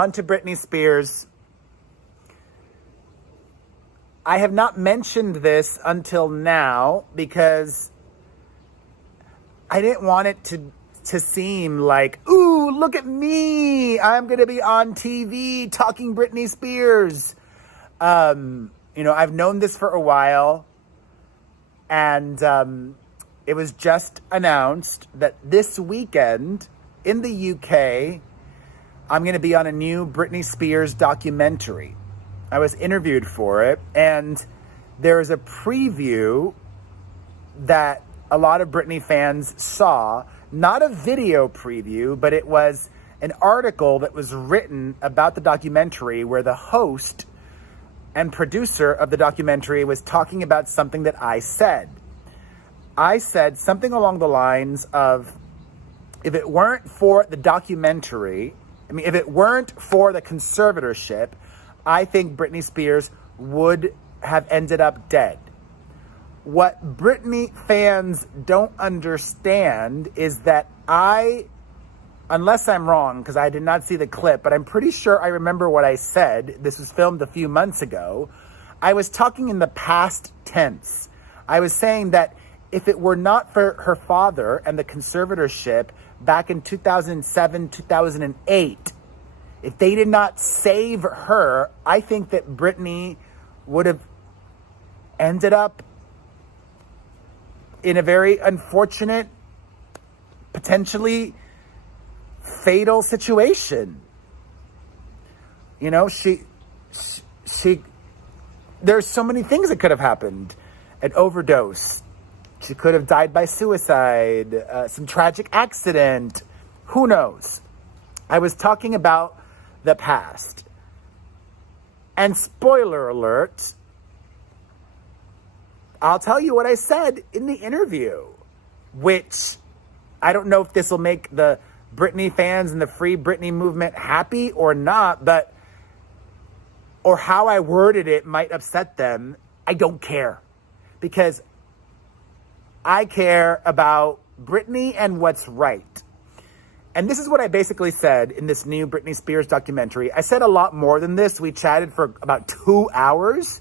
On to Britney Spears. I have not mentioned this until now because I didn't want it to seem like, ooh, look at me. I'm going to be on TV talking Britney Spears. I've known this for a while, and it was just announced that this weekend in the UK, I'm going to be on a new Britney Spears documentary. I was interviewed for it, and there is a preview that a lot of Britney fans saw. Not a video preview, but it was an article that was written about the documentary where the host and producer of the documentary was talking about something that I said. I said something along the lines of, if it weren't for the documentary, if it weren't for the conservatorship, I think Britney Spears would have ended up dead. What Britney fans don't understand is that unless I'm wrong, because I did not see the clip, but I'm pretty sure I remember what I said. This was filmed a few months ago. I was talking in the past tense. I was saying that if it were not for her father and the conservatorship back in 2007, 2008, if they did not save her, I think that Britney would have ended up in a very unfortunate, potentially fatal situation. She there's so many things that could have happened. An overdose. She could have died by suicide, some tragic accident. Who knows? I was talking about the past. And spoiler alert, I'll tell you what I said in the interview, which I don't know if this will make the Britney fans and the Free Britney movement happy or not, or how I worded it might upset them. I don't care, because I care about Britney and what's right. And this is what I basically said in this new Britney Spears documentary. I said a lot more than this. We chatted for about 2 hours.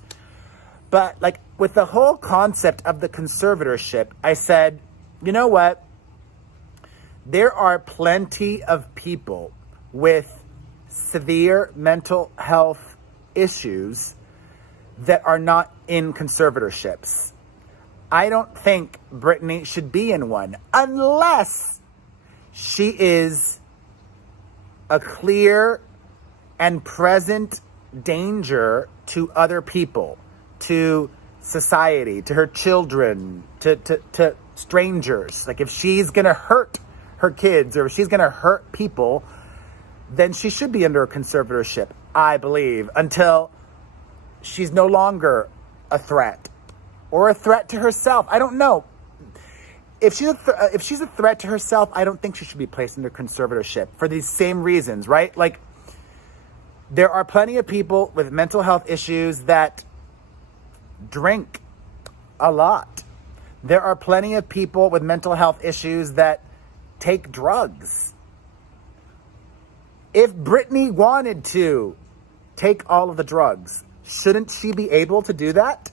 But with the whole concept of the conservatorship, I said, you know what? There are plenty of people with severe mental health issues that are not in conservatorships. I don't think Britney should be in one unless she is a clear and present danger to other people, to society, to her children, to strangers. If she's going to hurt her kids or if she's going to hurt people, then she should be under a conservatorship, I believe, until she's no longer a threat or a threat to herself. I don't know. If she's a threat to herself, I don't think she should be placed under conservatorship for these same reasons, right? There are plenty of people with mental health issues that drink a lot. There are plenty of people with mental health issues that take drugs. If Britney wanted to take all of the drugs, shouldn't she be able to do that?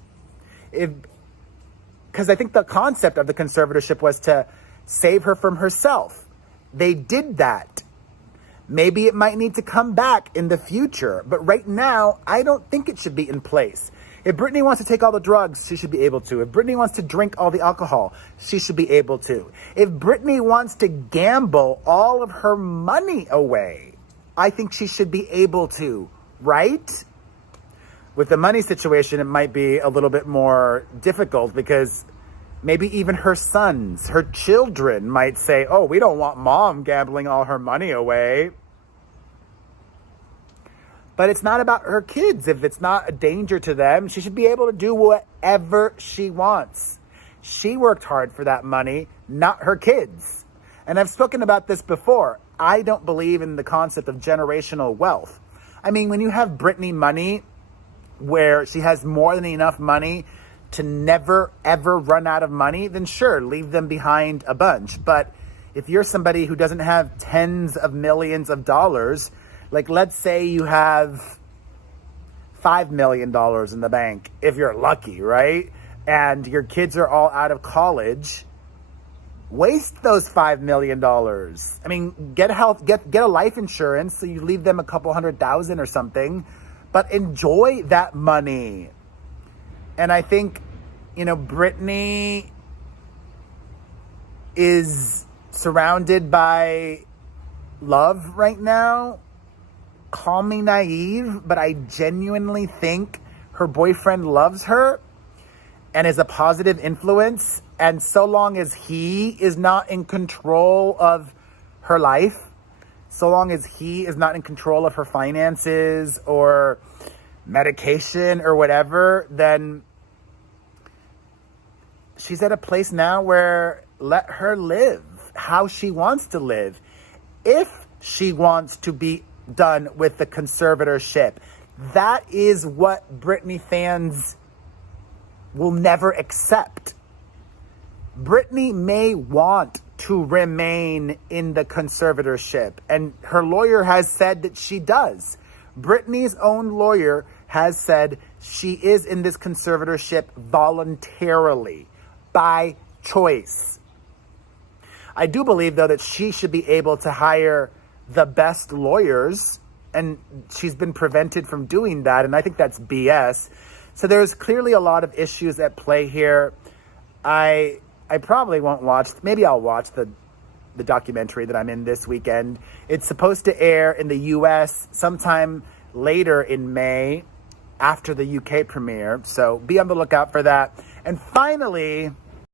Because I think the concept of the conservatorship was to save her from herself. They did that. Maybe it might need to come back in the future. But right now, I don't think it should be in place. If Britney wants to take all the drugs, she should be able to. If Britney wants to drink all the alcohol, she should be able to. If Britney wants to gamble all of her money away, I think she should be able to, right? With the money situation, it might be a little bit more difficult because maybe even her sons, her children might say, oh, we don't want mom gambling all her money away. But it's not about her kids. If it's not a danger to them, she should be able to do whatever she wants. She worked hard for that money, not her kids. And I've spoken about this before. I don't believe in the concept of generational wealth. I mean, when you have Britney money, where she has more than enough money to never, ever run out of money, then sure, leave them behind a bunch. But if you're somebody who doesn't have tens of millions of dollars, Like, let's say you have $5 million in the bank, if you're lucky, right? And your kids are all out of college. Waste those $5 million. I mean, get a life insurance so you leave them a couple $100,000 or something, but enjoy that money. And I think, Britney is surrounded by love right now. Call me naive, but I genuinely think her boyfriend loves her and is a positive influence. And so long as he is not in control of her life, so long as he is not in control of her finances or medication or whatever, then she's at a place now where let her live how she wants to live. If she wants to be done with the conservatorship, that is what Britney fans will never accept. Britney may want to remain in the conservatorship, and her lawyer has said that she does. Britney's own lawyer has said she is in this conservatorship voluntarily, by choice. I do believe, though, that she should be able to hire the best lawyers, and she's been prevented from doing that, and I think that's BS. So there's clearly a lot of issues at play here. I probably won't watch, maybe I'll watch the documentary that I'm in this weekend. It's supposed to air in the US sometime later in May after the UK premiere, so be on the lookout for that. And finally,